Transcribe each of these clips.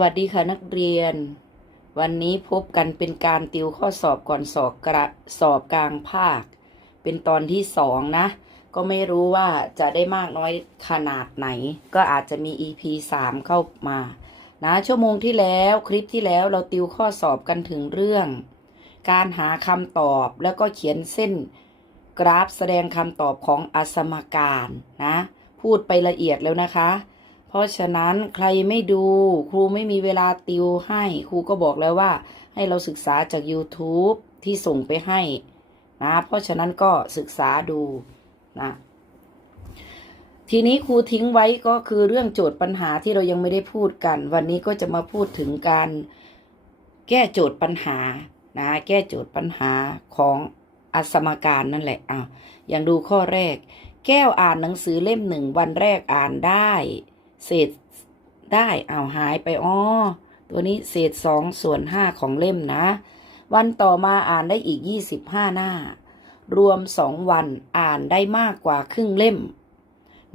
สวัสดีค่ะนักเรียน วันนี้พบกันเป็นการติวข้อสอบก่อนสอบกระสอบกลางภาค เป็นตอนที่สองนะ ก็ไม่รู้ว่าจะได้มากน้อยขนาดไหน ก็อาจจะมี EP สามเข้ามานะชั่วโมงที่แล้วคลิปที่แล้วเราติวข้อสอบกันถึงเรื่อง การหาคำตอบแล้วก็เขียนเส้นกราฟแสดงคำตอบของอสมการนะ พูดไปละเอียดแล้วนะคะ เพราะฉะนั้นใครไม่ดูครูไม่มีเวลาติวให้ครูก็บอกแล้วว่า ให้เราศึกษาจาก YouTube ที่ส่งไปให้นะเพราะฉะนั้นก็ศึกษาดูนะทีนี้ครูทิ้งไว้ก็คือเรื่องโจทย์ปัญหาที่เรายังไม่ได้พูดกัน วันนี้ก็จะมาพูดถึงการแก้โจทย์ปัญหานะแก้โจทย์ปัญหาของอสมการนั่นแหละอะอย่างดูข้อแรก แก้วอ่านหนังสือเล่มหนึ่งวันแรกอ่านได้ เศษได้เอาหายไปอ๋อตัวนี้เศษสองส่วนห้าของเล่มนะ วันต่อมาอ่านได้อีกยี่สิบห้าหน้า รวมสองวันอ่านได้มากกว่าครึ่งเล่ม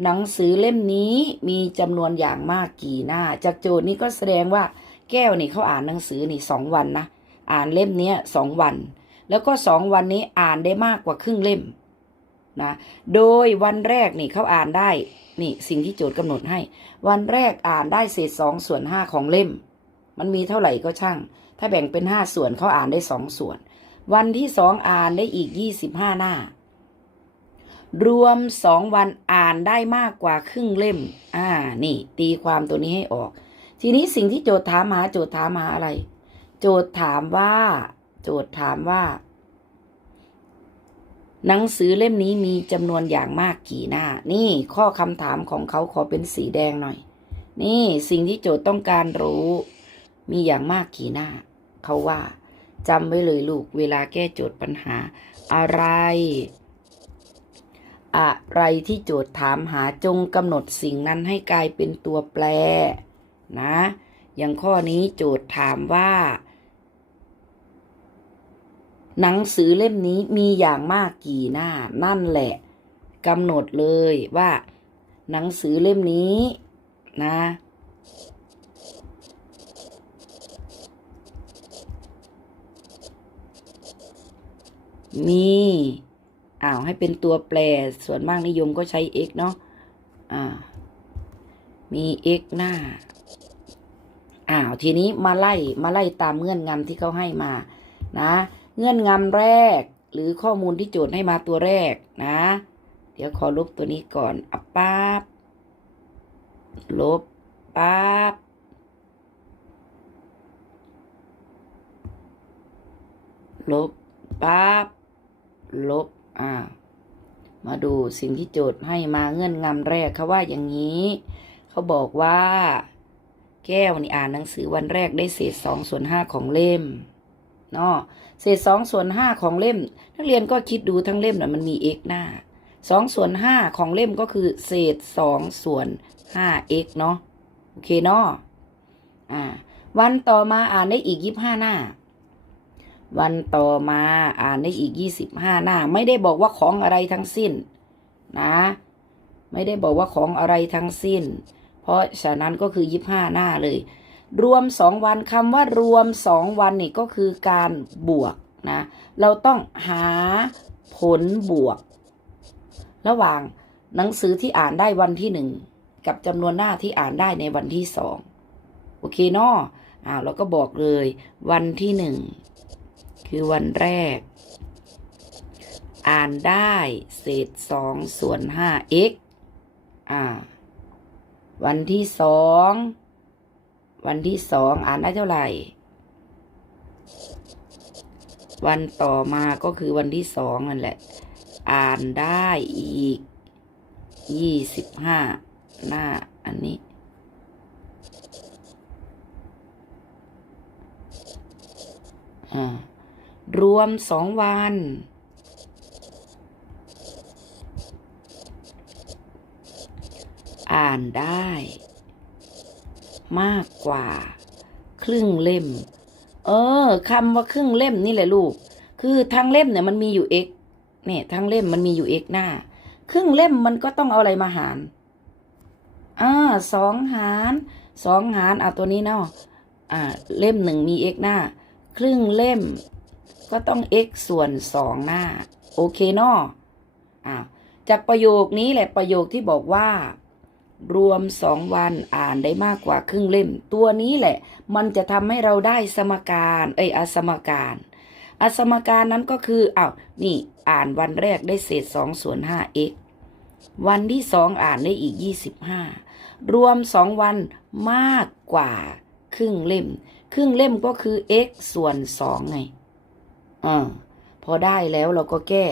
หนังสือเล่มนี้มีจำนวนอย่างมากกี่หน้า จากโจทย์นี้ก็แสดงว่าแก้วนี่เขาอ่านหนังสือนี่สองวันนะ อ่านเล่มนี้สองวัน แล้วก็สองวันนี้อ่านได้มากกว่าครึ่งเล่ม นะ โดยวันแรกนี่เขาอ่านได้ นี่สิ่งที่โจทย์กำหนดให้ วันแรกอ่านได้เศษสองส่วนห้าของเล่ม มันมีเท่าไหร่ก็ช่าง ถ้าแบ่งเป็นห้าส่วนเขาอ่านได้สองส่วน วันที่สองอ่านได้อีกยี่สิบห้าหน้า รวมสองวันอ่านได้มากกว่าครึ่งเล่ม อ่า นี่ ตีความตัวนี้ให้ออก ทีนี้สิ่งที่โจทย์ถามหาโจทย์ถามหาอะไร โจทย์ถามว่า โจทย์ถามว่า หนังสือเล่มนี้มีจำนวนอย่างมากกี่หน้า นี่ข้อคำถามของเขาขอเป็นสีแดงหน่อย นี่สิ่งที่โจทย์ต้องการรู้ มีอย่างมากกี่หน้า เขาว่าจำไว้เลยลูกเวลาแก้โจทย์ปัญหา อะไร อะไรที่โจทย์ถามหาจงกำหนดสิ่งนั้นให้กลายเป็นตัวแปร นะ อย่างข้อนี้โจทย์ถามว่า หนังสือเล่มนี้มีอย่างมากกี่หน้า นั่นแหละกำหนดเลยว่า หนังสือเล่มนี้นะ มีอ้าวให้เป็นตัวแปรส่วนมากนิยมก็ใช้ x เนาะอ่า มี x หน้าอ้าวทีนี้มาไล่มาไล่ตามเงื่อนงำที่เขาให้มานะ เงื่อนงำแรก หรือข้อมูลที่โจทย์ให้มาตัวแรกนะ เดี๋ยวขอลบตัวนี้ก่อนอับป๊าบลบป๊าบลบป๊าบลบอ่ามาดูสิ่งที่โจทย์ให้มาเงื่อนงำแรกเขาว่าอย่างนี้ เขาบอกว่า แก้วนี่อ่านหนังสือวันแรกได้เศษสองส่วนห้าของเล่มเนาะ เศษสองส่วนห้าของเล่ม นักเรียนก็คิดดูทั้งเล่มนะมันมี x หน้าสองส่วนห้าของเล่มก็คือ เศษสองส่วนห้า x เนาะโอเคเนาะอ่า วันต่อมาอ่านได้อีกยี่ห้าหน้า วันต่อมาอ่านได้อีกยี่สิบห้าหน้า ไม่ได้บอกว่าของอะไรทั้งสิ้น นะ ไม่ได้บอกว่าของอะไรทั้งสิ้น เพราะฉะนั้นก็คือยี่ห้าหน้าเลย รวมสองวันคำว่ารวมสองวันนี่ก็คือการบวกนะ เราต้องหาผลบวก ระหว่างหนังสือที่อ่านได้วันที่หนึ่งกับจำนวนหน้าที่อ่านได้ในวันที่สองโอเคเนาะอ่าเราก็บอกเลย วันที่หนึ่งคือวันแรก อ่านได้เศษสองส่วนห้า x อ่า วันที่สอง วันที่สองอ่านได้เท่าไหร่ วันต่อมาก็คือวันที่สองนั่นแหละ อ่านได้อีกยี่สิบห้าหน้าอันนี้อ่ารวมสองวัน อ่านได้ มากกว่า ครึ่งเล่ม เออคำว่าครึ่งเล่มนี่แหละลูก คือทั้งเล่มเนี่ยมันมีอยู่ x เนี่ยทั้งเล่มมันมีอยู่ x หน้า ครึ่งเล่มมันก็ต้องเอาอะไรมาหารอ่าสองหารสองหารเอาตัวนี้เนาะอ่าเล่มหนึ่งมี x หน้า ครึ่งเล่มก็ต้อง x ส่วนสองหน้า โอเคเนาะอ่าจากประโยคนี้แหละประโยคที่บอกว่า รวมสองวันอ่านได้มากกว่าครึ่งเล่ม ตัวนี้แหละ มันจะทำให้เราได้สมการเอ้ยอสมการอสมการนั้นก็คืออ้าวนี่อ่านวันแรกได้เศษสองส่วนห้า x วันที่สองอ่านได้อีกยี่สิบห้ารวมสองวันมากกว่าครึ่งเล่ม ครึ่งเล่มก็คือ x ส่วนสองไงอ่าพอได้แล้วเราก็แก้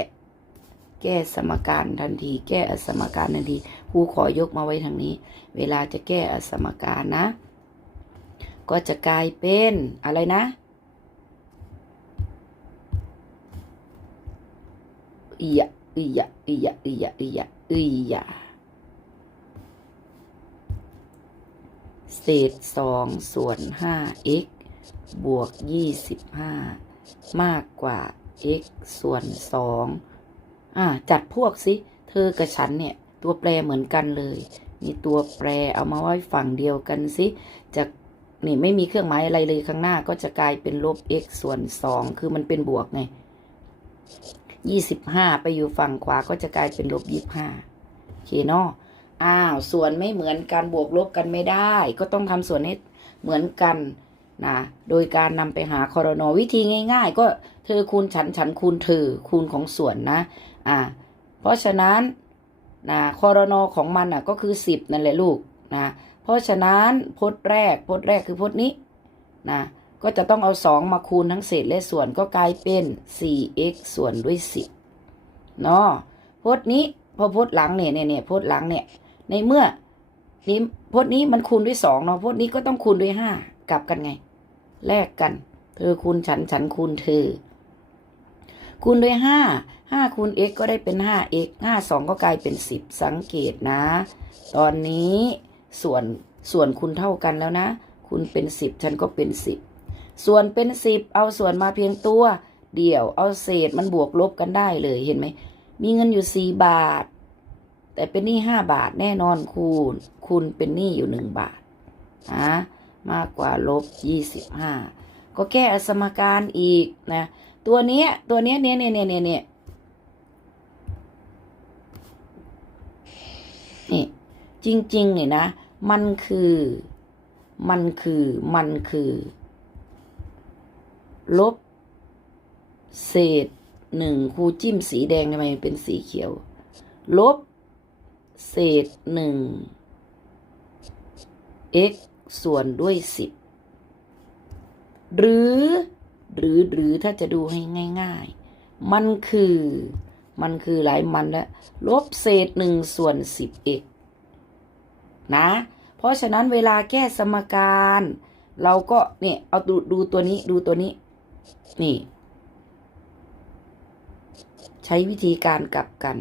แก้สมการทันที แก้อสมการทันที ครูขอยกมาไว้ทางนี้ เวลาจะแก้อสมการนะ ก็จะกลายเป็นอะไรนะ อียะอียะอียะอียะอียะอียะเศษสองส่วนห้า x บวกยี่สิบห้ามากกว่า x ส่วนสองอ่า จัดพวกสิ เธอกับฉันเนี่ย ตัวแปรเหมือนกันเลย มีตัวแปรเอามาไว้ฝั่งเดียวกันสิจากนี่ไม่มีเครื่องหมายอะไรเลยข้างหน้าก็จะกลายเป็นลบ x ส่วนสองคือมันเป็นบวกไงยี่สิบห้าไปอยู่ฝั่งขวาก็จะกลายเป็นลบยี่ห้าโอเคเนาะอ้าว ส่วนไม่เหมือนกันบวกลบกันไม่ได้ ก็ต้องทำส่วนให้เหมือนกันนะโดยการนำไปหาคอรนอวิธีง่าย ๆ ก็เธอคูณฉันฉันคูณเธอคูณของส่วนนะอ่าเพราะฉะนั้น นะคอรนอของมันอะก็คือสิบนั่นแหละลูกนะเพราะฉะนั้นพจน์แรกพจน์แรกคือพจน์นี้นะก็จะต้องเอา2มาคูณทั้งเศษและส่วนก็กลายเป็น 4x ส่วนด้วย 10เนาะพจน์นี้พอพจน์หลังเนี่ยเนี่ยเนี่ยพจน์หลังเนี่ยในเมื่อนี้พจน์นี้มันคูณด้วย2เนาะพจน์นี้ก็ต้องคูณด้วย5กลับกันไง แลกกัน เธอคูณฉันฉันคูณเธอ คูณด้วย5 5คูณ x ก็ได้เป็น 5x 5 2 ก็กลายเป็น 10 สังเกตนะ ตอนนี้ส่วนส่วนคูณเท่ากันแล้วนะ คุณเป็น 10 ฉันก็เป็น 10 ส่วนเป็น 10 เอาส่วนมาเพียงตัว เดี่ยวเอาเศษมันบวกลบกันได้เลยเห็นไหม มีเงินอยู่ 4 บาท แต่เป็นหนี้ 5 บาทแน่นอนคูณ คุณเป็นหนี้อยู่ 1 บาทนะมากกว่าลบ 25 ก็แก้อสมการอีกนะ ตัวเนี้ยตัวเนี้ยเนี้ยเนี้ยเนี้ยเนี้ยเนี้ยนี่ จริงๆเนี่ยนะ มันคือ มันคือ มันคือ ลบ เศษหนึ่งครูจิ้มสีแดงทำไมมันเป็นสีเขียว ลบ เศษหนึ่ง x ส่วนด้วยสิบหรือ หรือหรือถ้าจะดูให้ง่าย ๆ มันคือ มันคือหลายมันแล้วลบเศษหนึ่งส่วนสิบ x นะ เพราะฉะนั้นเวลาแก้สมการ เราก็เนี่ยเอาดูดูตัวนี้ดูตัวนี้ นี่ ใช้วิธีการกลับกัน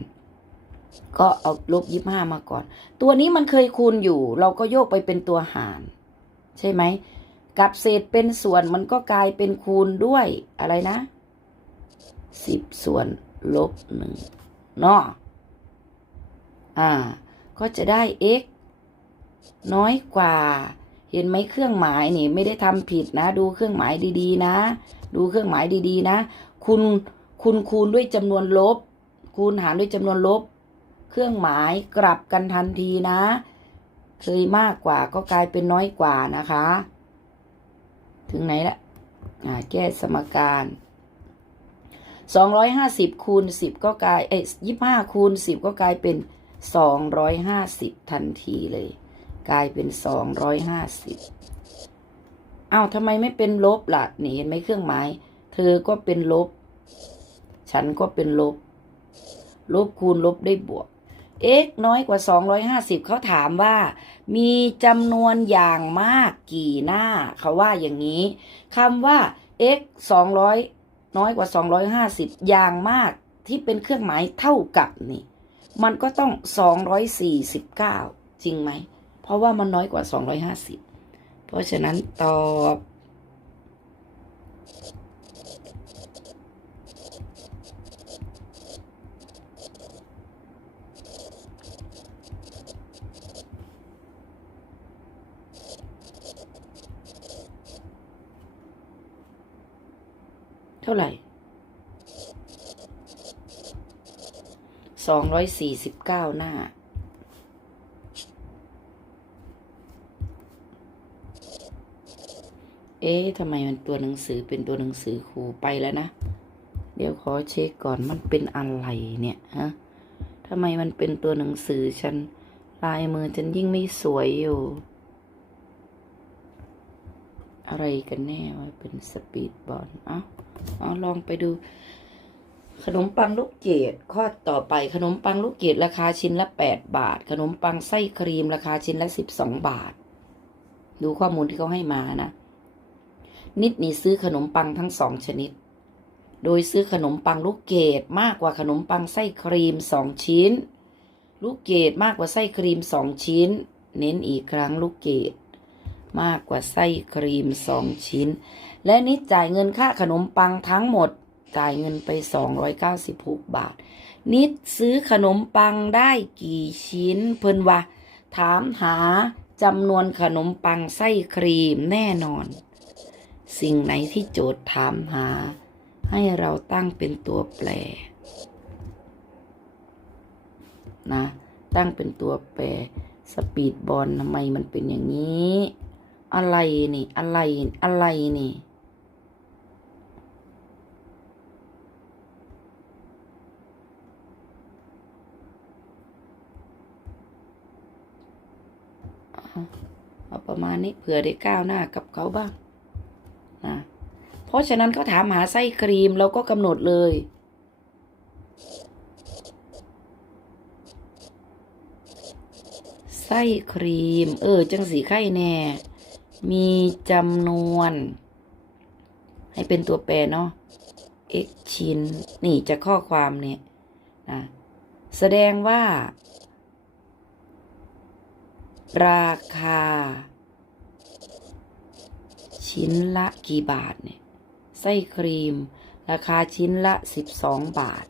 ก็เอาลบยี่ห้ามาก่อน ตัวนี้มันเคยคูณอยู่ เราก็โยกไปเป็นตัวหาร ใช่ไหมกับเศษเป็นส่วนมันก็กลายเป็นคูณด้วยอะไรนะสิบส่วนลบหนึ่งเนาะอ่า ก็จะได้ x น้อยกว่า เห็นไหมเครื่องหมายนี่ ไม่ได้ทำผิดนะ ดูเครื่องหมายดีๆ นะ ดูเครื่องหมายดีๆ นะ คุณคุณคูณด้วยจำนวนลบ คูณหารด้วยจำนวนลบ เครื่องหมายกลับกันทันทีนะ เคยมากกว่าก็กลายเป็นน้อยกว่านะคะ ถึงไหนละอ่าแก้สมการสองร้อยห้าสิบคูณสิบก็กลายเอ้ยยี่ห้าคูณสิบก็กลายเป็นสองร้อยห้าสิบทันทีเลย กลายเป็นสองร้อยห้าสิบอ้าวทำไมไม่เป็นลบล่ะนี่เห็นไหมเครื่องหมาย เธอก็เป็นลบ ฉันก็เป็นลบ ลบคูณลบได้บวก x น้อยกว่า 250 เขาถามว่า มีจำนวนอย่างมากกี่หน้า เขาว่าอย่างนี้คำว่า x 200 น้อยกว่า 250 อย่างมากที่เป็นเครื่องหมายเท่ากับนี่ มันก็ต้อง 249 จริงไหม ราะว่ามันน้อยกว่า 250 เพราะฉะนั้นตอบ เท่าไหร่ 249 หน้า เอ๊ะทำไมมันตัวหนังสือเป็นตัวหนังสือครูไปแล้วนะ เดี๋ยวขอเช็คก่อนมันเป็นอะไรเนี่ยฮะทำไมมันเป็นตัวหนังสือฉันลายมือฉันยิ่งไม่สวยอยู่ อะไรกันแน่ว่าเป็นสปีดบอลเอาเอาลองไปดู ขนมปังลูกเกดข้อต่อไปขนมปังลูกเกดราคาชิ้นละแปดบาท ขนมปังไส้ครีมราคาชิ้นละสิบสองบาท ดูข้อมูลที่เขาให้มานะ นิดนี่ซื้อขนมปังทั้งสองชนิด โดยซื้อขนมปังลูกเกดมากกว่าขนมปังไส้ครีมสองชิ้น ลูกเกดมากกว่าไส้ครีมสองชิ้น เน้นอีกครั้งลูกเกดมากกว่าไส้ครีมสองชิ้น และนิดจ่ายเงินค่าขนมปังทั้งหมดจ่ายเงินไป 296 บาท นิดซื้อขนมปังได้กี่ชิ้น เพิ่นว่า ถามหาจำนวนขนมปังไส้ครีมแน่นอน สิ่งไหนที่โจทย์ถามหา ให้เราตั้งเป็นตัวแปรนะตั้งเป็นตัวแปรสปีดบอลทำไมมันเป็นอย่างนี้ อะไรนี่ อะไรอะไรนี่เอาประมาณนี้เผื่อได้ก้าวหน้ากับเขาบ้าง นะเพราะฉะนั้นเขาถามหาไส้ครีมเราก็กำหนดเลย ไส้ครีม เออ จังสีไข่แน่ มีจำนวน ให้เป็นตัวแปรเนาะ x ชิ้น นี่จะข้อความเนี่ยนะแสดงว่า ราคา ชิ้นละกี่บาทเนี่ยไส้ครีม ราคาชิ้นละสิบสองบาท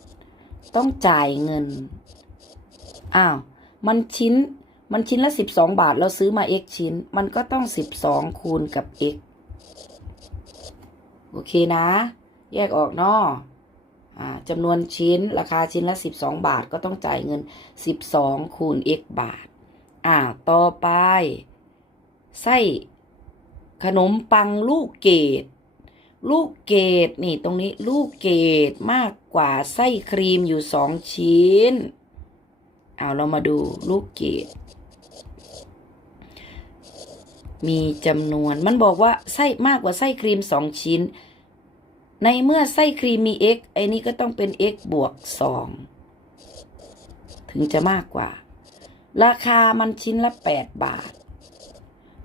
ต้องจ่ายเงิน อ้าว มันชิ้น มันชิ้นละสิบสองบาท เราซื้อมา x ชิ้น มันก็ต้องสิบสองคูณกับ x โอเคนะ แยกออกเนาะอ่าจำนวนชิ้น ราคาชิ้นละสิบสองบาทก็ต้องจ่ายเงินสิบสองคูณ x บาท อ่า ต่อไป ไส้ ขนมปังลูกเกดลูกเกดนี่ตรงนี้ลูกเกดมากกว่าไส้ครีมอยู่สองชิ้น เอาเรามาดูลูกเกดมีจำนวนมันบอกว่าไส้มากกว่าไส้ครีมสองชิ้น ในเมื่อไส้ครีมมี x ไอ้นี้ก็ต้องเป็น x บวกสองถึงจะมากกว่า ราคามันชิ้นละ8บาท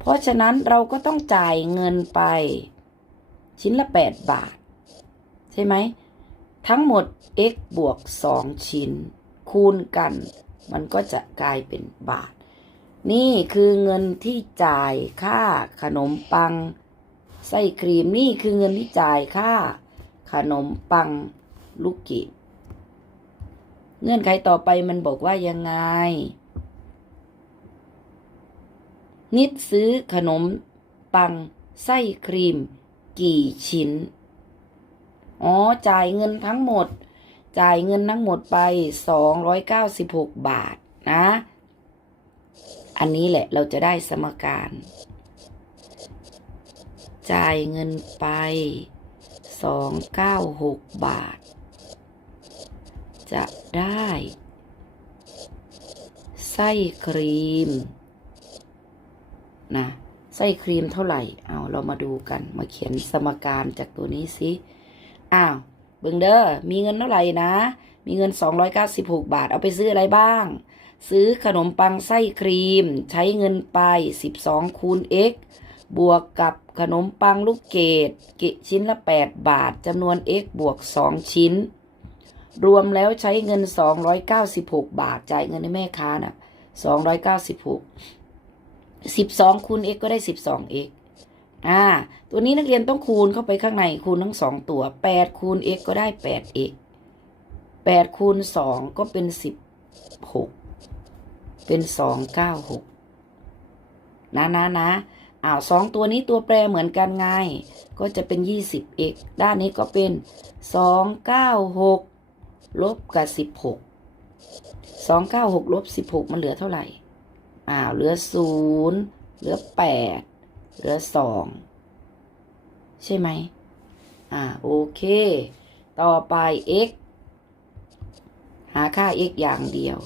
เพราะฉะนั้นเราก็ต้องจ่ายเงินไป ชิ้นละ 8 บาท ใช่ไหม ทั้งหมด x บวก 2 ชิ้น คูณกัน มันก็จะกลายเป็นบาท นี่คือเงินที่จ่ายค่าขนมปังไส้ครีมนี่คือเงินที่จ่ายค่า ขนมปังลูกกดเงื่อนไขต่อไปมันบอกว่ายังไง นิดซื้อขนมปังไส้ครีม กี่ชิ้น อ๋อ จ่ายเงินทั้งหมด จ่ายเงินทั้งหมดไป 296 บาทนะ อันนี้แหละเราจะได้สมการ จ่ายเงินไป 296 บาท จะได้ ไส้ครีม นะไส้ครีมเท่าไหร่ เอาเรามาดูกัน มาเขียนสมการจากตัวนี้สิ อ้าวเบิงเดอร์มีเงินเท่าไหร่นะ มีเงิน 296 บาท เอาไปซื้ออะไรบ้าง ซื้อขนมปังไส้ครีม ใช้เงินไป 12 คูณ x บวกกับขนมปังลูกเกดเกะชิ้นละ 8 บาท จำนวน x บวก 2 ชิ้น รวมแล้วใช้เงิน 296 บาท จ่ายเงินให้แม่ค้านะ่ะ296 12คูณ x ก็ได้ 12x อ่า ตัวนี้นักเรียนต้องคูณเข้าไปข้างในคูณทั้งสองตัว8คูณ x ก็ได้ 8x 8คูณ2ก็เป็น16เป็น296นะนะนะอ้าวสองตัวนี้ตัวแปรเหมือนกันไง ก็จะเป็น 20x ด้านนี้ก็เป็น296ลบกับ16 296ลบ16มันเหลือเท่าไหร่ อ้าวเหลือ0เหลือ8เหลือ2ใช่ไหมอ่าโอเค ต่อไป x หาค่า x อย่างเดียว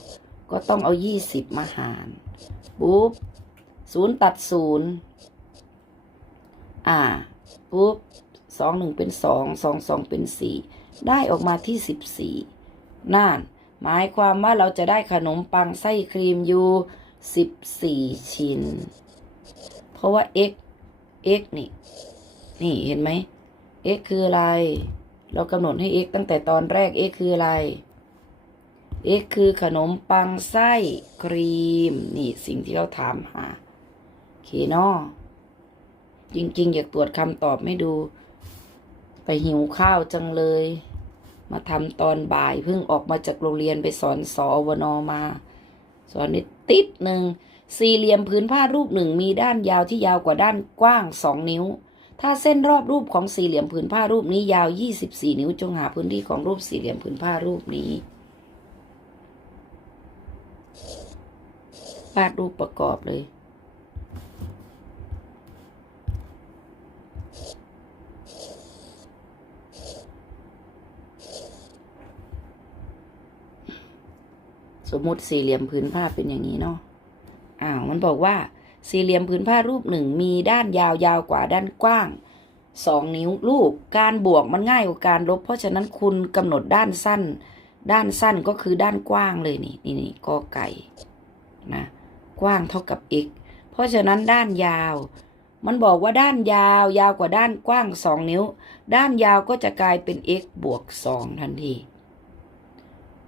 ก็ต้องเอา 20 มาหารปุ๊บ0ตัด0อ่าปุ๊บ2 1เป็น2 2 2เป็น4ได้ออกมาที่14นั่น หมายความว่าเราจะได้ขนมปังไส้ครีมอยู่ 14ชิ้น เพราะว่า x x นี่ นี่เห็นไหม x คืออะไร เรากำหนดให้ x ตั้งแต่ตอนแรก x คืออะไร x คือขนมปังไส้ครีม นี่สิ่งที่เขาถามหาเคเนาะจริง ๆ อยากตรวจคำตอบไม่ดู ไปหิวข้าวจังเลย มาทำตอนบ่ายเพิ่งออกมาจากโรงเรียนไปสอนสอวนอมา สอนนิด ติดหนึ่งสี่เหลี่ยมผืนผ้ารูปหนึ่งมีด้านยาวที่ยาวกว่าด้านกว้างสองนิ้ว ถ้าเส้นรอบรูปของสี่เหลี่ยมผืนผ้ารูปนี้ยาว 24 นิ้ว จงหาพื้นที่ของรูปสี่เหลี่ยมผืนผ้ารูปนี้วาดรูปประกอบเลย สมมุติสี่เหลี่ยมผืนผ้าเป็นอย่างนี้เนาะอ้าวมันบอกว่า สี่เหลี่ยมผืนผ้ารูปหนึ่งมีด้านยาวยาวกว่าด้านกว้างสองนิ้วลูกการบวกมันง่ายกว่าการลบ เพราะฉะนั้นคุณกำหนดด้านสั้น ด้านสั้นก็คือด้านกว้างเลยนี่นี่นี่กอไก่นะกว้างเท่ากับ x เพราะฉะนั้นด้านยาว มันบอกว่าด้านยาว ยาวกว่าด้านกว้างสองนิ้ว ด้านยาวก็จะกลายเป็น x บวกสองทันที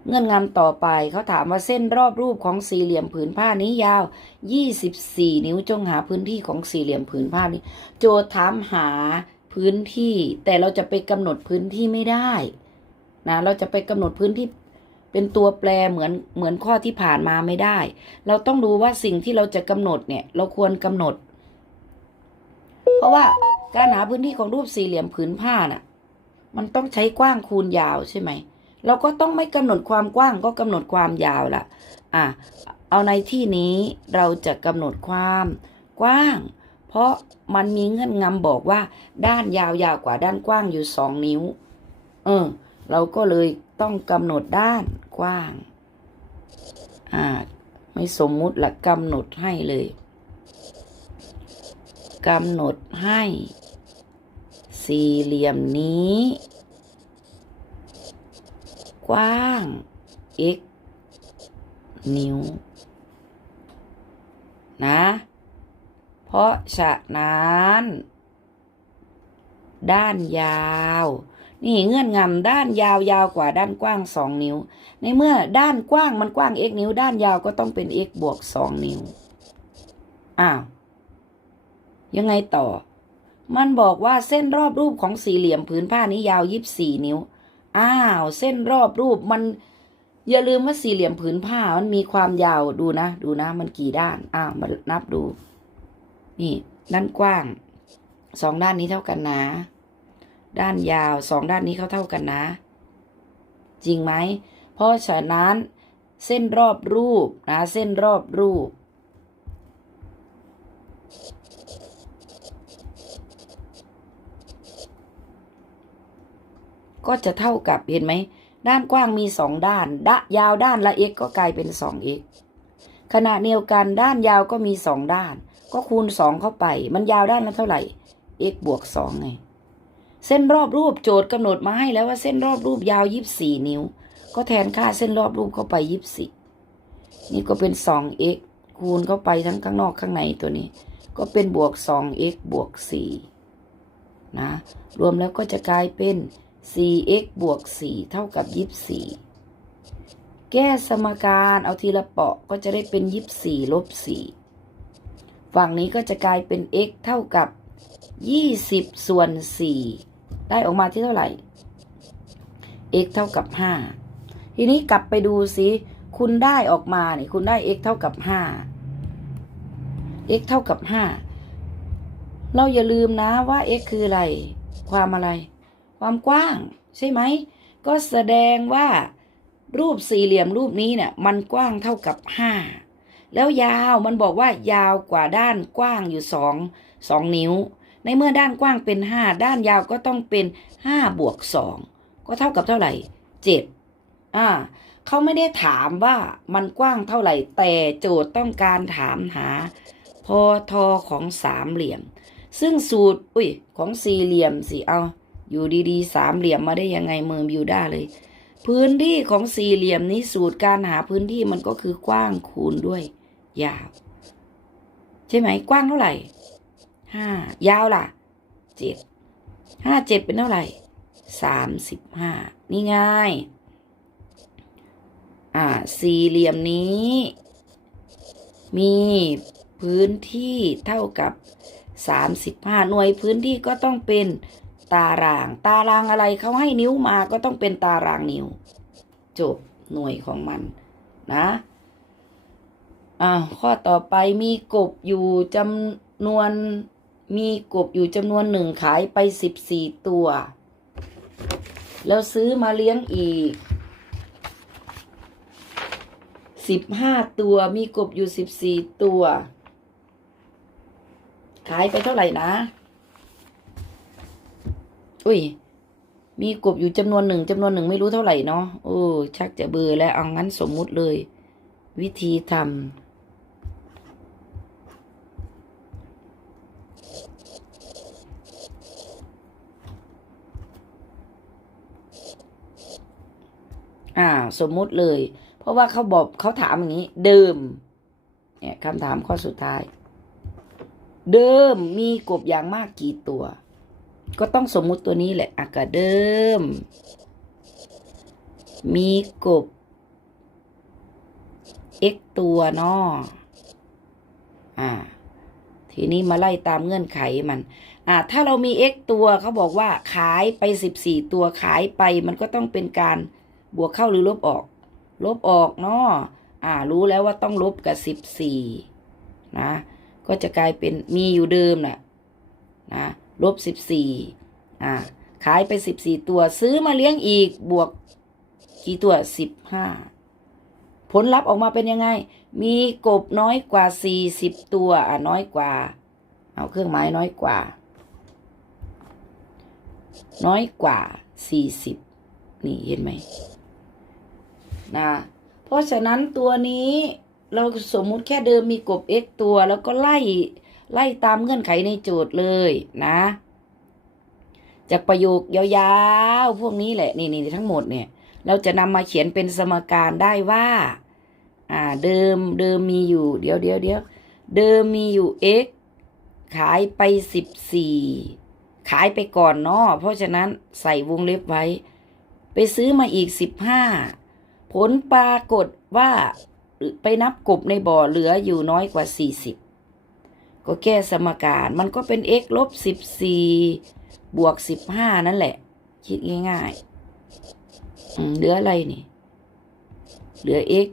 เงื่อนงำต่อไปเขาถามว่าเส้นรอบรูปของสี่เหลี่ยมผืนผ้านี้ยาว 24 นิ้วจงหาพื้นที่ของสี่เหลี่ยมผืนผ้านี้ โจทย์ถามหาพื้นที่ แต่เราจะไปกำหนดพื้นที่ไม่ได้นะเราจะไปกำหนดพื้นที่เป็นตัวแปรเหมือนเหมือนข้อที่ผ่านมาไม่ได้ เราต้องดูว่าสิ่งที่เราจะกำหนดเนี่ยเราควรกำหนด เพราะว่าการหาพื้นที่ของรูปสี่เหลี่ยมผืนผ้าน่ะ มันต้องใช้กว้างคูณยาวใช่ไหม เราก็ต้องไม่กำหนดความกว้างก็กำหนดความยาวละอะเอาในที่นี้เราจะกำหนดความกว้าง เพราะมันมีเงื่อนงำบอกว่า ด้านยาวยาวกว่าด้านกว้างอยู่สองนิ้ว เออ เราก็เลยต้องกำหนดด้านกว้าง อ่า ไม่สมมุติละกำหนดให้เลยกำหนดให้ สี่เหลี่ยมนี้ กว้าง x นิ้ว นะ เพราะฉะนั้น ด้านยาว นี่เงื่อนงำด้านยาวยาวกว่าด้านกว้างสองนิ้ว ในเมื่อด้านกว้างมันกว้าง x นิ้ว ด้านยาวก็ต้องเป็น x บวกสองนิ้ว อ้าว ยังไงต่อ มันบอกว่าเส้นรอบรูปของสี่เหลี่ยมผืนผ้านี้ยาวยี่สี่นิ้ว อ้าว เส้นรอบรูปมัน อย่าลืมว่าสี่เหลี่ยมผืนผ้ามันมีความยาวดูนะ ดูนะ มันกี่ด้าน อ้าวมานับดู นี่ด้านกว้างสองด้านนี้เท่ากันนะ ด้านยาวสองด้านนี้เขาเท่ากันนะ จริงไหมเพราะฉะนั้นเส้นรอบรูปนะ เส้นรอบรูป ก็จะเท่ากับเห็นไหม ด้านกว้างมีสองด้านดะยาวด้านละ x ก็กลายเป็นสอง x ขณะเดียวกันด้านยาวก็มีสองด้าน ก็คูณสองเข้าไป มันยาวด้านละเท่าไหร่ x บวกสองไง เส้นรอบรูปโจทย์กำหนดมาให้แล้วว่าเส้นรอบรูปยาวยี่บสี่นิ้ว ก็แทนค่าเส้นรอบรูปเข้าไปยี่บสี่นี่ก็เป็นสอง x คูณเข้าไปทั้งข้างนอกข้างในตัวนี้ ก็เป็นบวกสอง x บวกสี่นะ รวมแล้วก็จะกลายเป็น 4x บวก 4 เท่ากับ 24 แก้สมการเอาทีละเปาะก็จะได้เป็น 24ลบ4ฝั่งนี้ก็จะกลายเป็น x เท่ากับ 20 ส่วน 4 ได้ออกมาที่เท่าไหร่ x เท่ากับ 5 ทีนี้กลับไปดูสิคุณได้ออกมาเนี่ยคุณได้ x เท่ากับ 5 x เท่ากับ 5 เราอย่าลืมนะว่า x คืออะไร ความอะไร ความกว้าง ใช่ไหม ก็แสดงว่ารูปสี่เหลี่ยมรูปนี้เนี่ยมันกว้างเท่ากับห้าแล้วยาวมันบอกว่ายาวกว่าด้านกว้างอยู่สองสองนิ้ว ในเมื่อด้านกว้างเป็นห้าด้านยาวก็ต้องเป็นห้าบวกสองก็เท่ากับเท่าไหร่เจ็ดอ่าเขาไม่ได้ถามว่ามันกว้างเท่าไหร่แต่โจทย์ต้องการถามหา พอทอของสามเหลี่ยม ซึ่งสูตรอุ้ยของสี่เหลี่ยมสิเอา อยู่ดีๆ สามเหลี่ยมมาได้ยังไงเมืองบิวด้าเลย พื้นที่ของสี่เหลี่ยมนี้สูตรการหาพื้นที่มันก็คือกว้างคูณด้วย ยาว ใช่ไหมกว้างเท่าไหร่ห้ายาวล่ะเจ็ดห้าเจ็ดเป็นเท่าไหร่สามสิบห้านี่ง่าย อ่า สี่เหลี่ยมนี้ มีพื้นที่เท่ากับ35หน่วยพื้นที่ก็ต้องเป็น ตาราง ตารางอะไรเขาให้นิ้วมาก็ต้องเป็นตารางนิ้ว จบหน่วยของมันนะอ่าข้อต่อไปมีกบอยู่จำนวนมีกบอยู่จำนวนหนึ่งขายไป14ตัว แล้วซื้อมาเลี้ยงอีก15ตัวมีกบอยู่14ตัว ขายไปเท่าไหร่นะ อุ้ย มีกบอยู่จำนวนหนึ่งจำนวนหนึ่งไม่รู้เท่าไหร่เนาะโอ้ชักจะเบื่อแล้วเอางั้นสมมุติเลย วิธีทำอ่า สมมุติเลย เพราะว่าเขาบอกเขาถามอย่างนี้ เดิม เนี่ยคำถามข้อสุดท้าย เดิมมีกบอย่างมากกี่ตัว ก็ต้องสมมุติตัวนี้แหละอากาเดิม มีกบ x ตัวเนาะอ่า ทีนี้มาไล่ตามเงื่อนไขมัน อ่า ถ้าเรามี x ตัวเขาบอกว่าขายไปสิบสี่ตัวขายไป มันก็ต้องเป็นการบวกเข้าหรือลบออก ลบออกเนาะอ่า รู้แล้วว่าต้องลบกับสิบสี่นะ ก็จะกลายเป็นมีอยู่เดิมน่ะนะลบสิบสี่อ่าขายไปสิบสี่ตัว ซื้อมาเลี้ยงอีกบวกกี่ตัวสิบห้าผลลัพธ์ออกมาเป็นยังไง มีกบน้อยกว่าสี่สิบตัวอะน้อยกว่า เอาเครื่องหมายน้อยกว่า น้อยกว่าสี่สิบนี่เห็นไหมนะเพราะฉะนั้นตัวนี้เราสมมุติแค่เดิมมีกบ x ตัวแล้วก็ไล่ ไล่ตามเงื่อนไขในโจทย์เลยนะ จากประโยคยาวๆ พวกนี้แหละนี่นี่ทั้งหมดเนี่ย เราจะนำมาเขียนเป็นสมการได้ว่า อ่าเดิมเดิมมีอยู่ เดี๋ยวเดี๋ยวเดี๋ยวเดิมมีอยู่ x ขายไปสิบสี่ขายไปก่อนเนาะเพราะฉะนั้นใส่วงเล็บไว้ ไปซื้อมาอีกสิบห้าผลปรากฏว่าไปนับกบในบ่อเหลืออยู่น้อยกว่าสี่สิบ ก็แก้สมการมันก็เป็น x ลบสิบสี่บวกสิบห้านั่นแหละ คิดง่ายๆเหลืออะไรนี่เหลือ x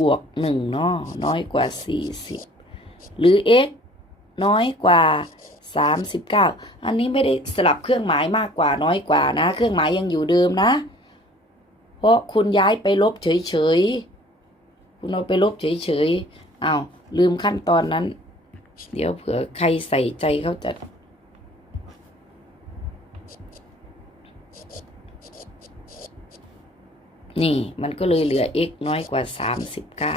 บวกหนึ่งเนาะน้อยกว่าสี่สิบหรือ x น้อยกว่าสามสิบเก้าอันนี้ไม่ได้สลับเครื่องหมายมากกว่าน้อยกว่านะ เครื่องหมายยังอยู่เดิมนะ เพราะคุณย้ายไปลบเฉยๆ คุณเอาไปลบเฉยๆอ้าวลืมขั้นตอนนั้น เดี๋ยวเผื่อใครใส่ใจเขาจะนี่มันก็เลยเหลือ x น้อยกว่าสามสิบเก้า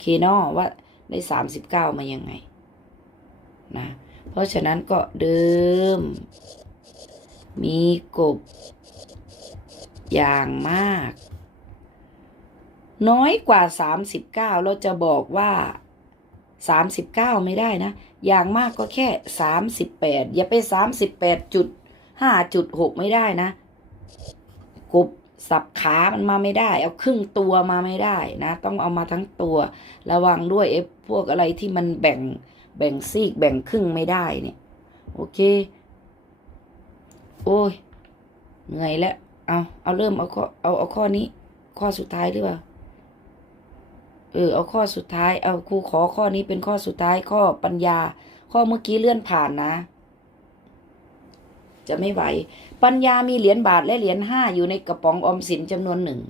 เคเนอว่าได้สามสิบเก้ามายังไงนะเพราะฉะนั้นก็เดิม มีกบ อย่างมาก น้อยกว่าสามสิบเก้าเราจะบอกว่า สามสิบเก้าไม่ได้นะ อย่างมากก็แค่สามสิบแปดอย่าไปสามสิบแปดจุดห้าจุดหกไม่ได้นะกบสับขามันมาไม่ได้ เอาครึ่งตัวมาไม่ได้นะ ต้องเอามาทั้งตัว ระวังด้วยไอ้พวกอะไรที่มันแบ่งแบ่งซีกแบ่งครึ่งไม่ได้เนี่ย โอเค โอ้ยเหนื่อยแล้ว เอาเอาเริ่มเอาข้อเอาเอาข้อนี้ ข้อสุดท้ายหรือเปล่า เออเอาข้อสุดท้าย เอาครูขอข้อนี้เป็นข้อสุดท้ายข้อปัญญา ข้อเมื่อกี้เลื่อนผ่านนะ จะไม่ไหว ปัญญามีเหรียญบาทและเหรียญห้าอยู่ในกระป๋องออมสินจำนวนหนึ่ง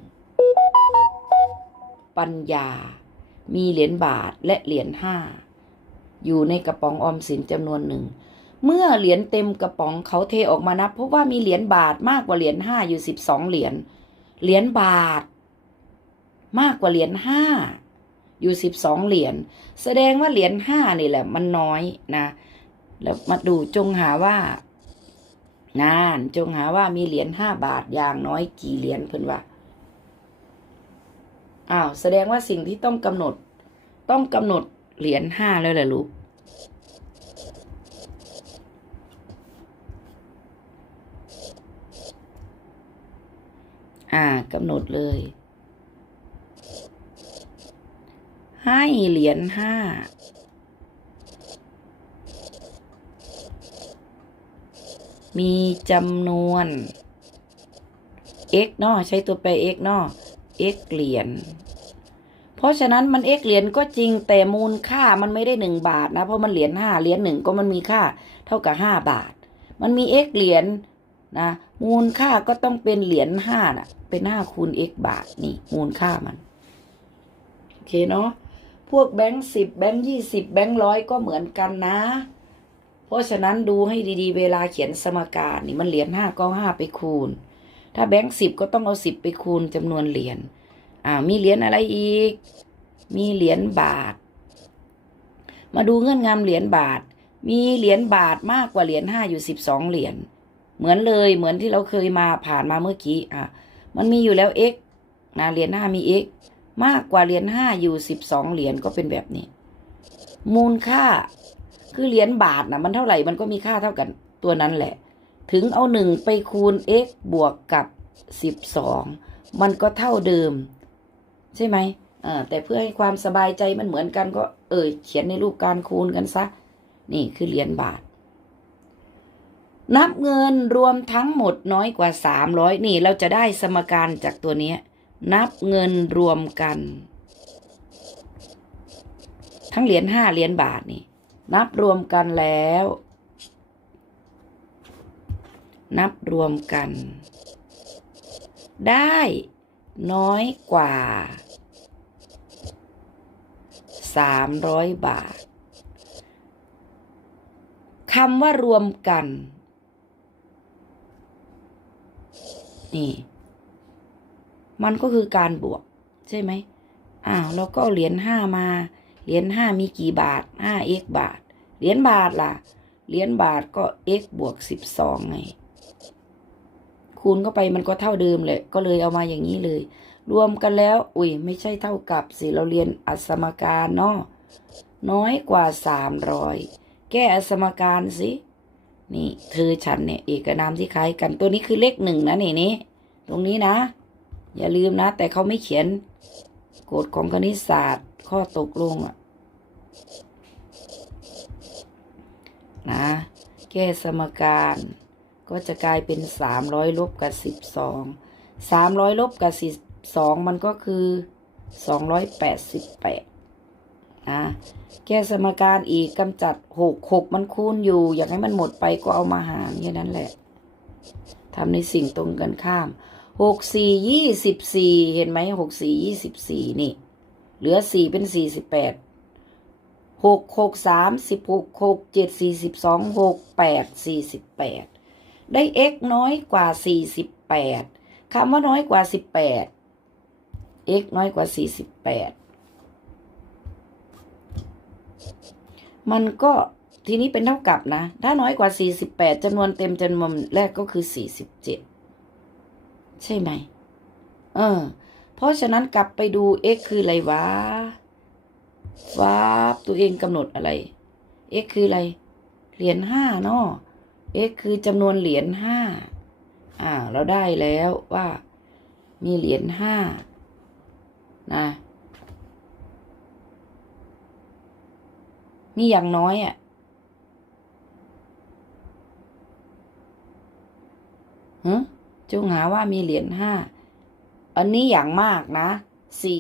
ปัญญา มีเหรียญบาทและเหรียญห้าอยู่ในกระป๋องออมสินจำนวนหนึ่ง เมื่อเหรียญเต็มกระป๋องเขาเทออกมานับพบว่ามีเหรียญบาทมากกว่าเหรียญห้าอยู่สิบสองเหรียญ เหรียญบาท มากกว่าเหรียญห้า อยู่สิบสองเหรียญแสดงว่าเหรียญห้านี่แหละ มันน้อยนะ แล้วมาดูจงหาว่านานจงหาว่ามีเหรียญห้าบาทอย่างน้อยกี่เหรียญเพิ่นว่าอ้าวแสดงว่าสิ่งที่ต้องกำหนด ต้องกำหนดเหรียญห้าแล้วแหละลูกอ่ากำหนดเลย ให้เหรียญห้ามีจำนวน x เนาะใช้ตัวแปร x เนาะ x เหรียญ เพราะฉะนั้นมัน x เหรียญก็จริงแต่มูลค่ามันไม่ได้หนึ่งบาทนะ เพราะมันเหรียญห้าเหรียญหนึ่งก็มันมีค่าเท่ากับห้าบาท มันมี x เหรียญนะ มูลค่าก็ต้องเป็นเหรียญห้านะเป็นห้าคูณ x บาทนี่ มูลค่ามัน โอเคเนาะ พวกแบงค์สิบแบงค์ยี่สิบแบงค์ร้อยก็เหมือนกันนะ เพราะฉะนั้นดูให้ดีๆ เวลาเขียนสมการนี่มันเหรียญห้าก็ห้าไปคูณ ถ้าแบงค์สิบก็ต้องเอาสิบไปคูณจำนวนเหรียญอ่ามีเหรียญอะไรอีก มีเหรียญบาท มาดูเงื่อนงำเหรียญบาท มีเหรียญบาทมากกว่าเหรียญห้าอยู่สิบสองเหรียญเหมือนเลยเหมือนที่เราเคยมาผ่านมาเมื่อกี้อะมันมีอยู่แล้ว x นะเหรียญห้ามี x มากกว่าเหรียญห้าอยู่สิบสองเหรียญก็เป็นแบบนี้ มูลค่าคือเหรียญบาทนะมันเท่าไหร่มันก็มีค่าเท่ากันตัวนั้นแหละ ถึงเอาหนึ่งไปคูณ x บวกกับสิบสองมันก็เท่าเดิม ใช่ไหมอ่าแต่เพื่อให้ความสบายใจมันเหมือนกันก็เออเขียนในรูปการคูณกันซะ นี่คือเหรียญบาท นับเงินรวมทั้งหมดน้อยกว่าสามร้อยนี่เราจะได้สมการจากตัวนี้ นับเงินรวมกัน ทั้งเหรียญห้าเหรียญบาทนี่ นับรวมกันแล้ว นับรวมกัน ได้น้อยกว่าสามร้อยบาทคำว่ารวมกัน นี่ มันก็คือการบวก ใช่ไหมอ้าวเราก็เหรียญห้ามา เหรียญห้ามีกี่บาทห้า x บาท เหรียญบาทล่ะ เหรียญบาทก็ x บวกสิบสองไง คูณเข้าไปมันก็เท่าเดิมเลย ก็เลยเอามาอย่างนี้เลย รวมกันแล้ว อุ้ยไม่ใช่เท่ากับสิเราเรียนอัสมการเนาะน้อยกว่าสามร้อยแก้อัสมการสินี่เธอฉันเนี่ยเอกนามที่คล้ายกันตัวนี้คือเลขหนึ่งนะนี่นี่ตรงนี้นะ อย่าลืมนะ แต่เขาไม่เขียนกฎของคณิตศาสตร์ข้อตกลงอะนะแก้สมการก็จะกลายเป็นสามร้อยลบกับสิบสองสามร้อยลบกับสิบสองมันก็คือสองร้อยแปดสิบแปดนะแก้สมการอีกกำจัดหกหกมันคูณอยู่ อยากให้มันหมดไปก็เอามาหารแค่นั้นแหละทำในสิ่งตรงกันข้าม หกสี่ยี่สิบสี่เห็นไหมหกสี่ยี่สิบสี่นี่ เหลือสี่เป็นสี่สิบแปดหกหกสามสิบหกหกเจ็ดสี่สิบสองหกแปดสี่สิบแปดได้ x น้อยกว่าสี่สิบแปดคำว่าน้อยกว่าสิบแปด x น้อยกว่าสี่สิบแปดมันก็ทีนี้เป็นเท่ากับนะ ถ้าน้อยกว่าสี่สิบแปดจำนวนเต็มจำนวนแรกก็คือสี่สิบเจ็ด ใช่ไหม เออ เพราะฉะนั้นกลับไปดู x คืออะไรวะว้าบตัวเองกำหนดอะไร x คืออะไร เหรียญห้าเนาะ x คือจำนวนเหรียญห้าอ่า เราได้แล้วว่า มีเหรียญห้านะมีอย่างน้อยอะฮะ จงหาว่ามีเหรียญห้า อันนี้อย่างมากนะสี่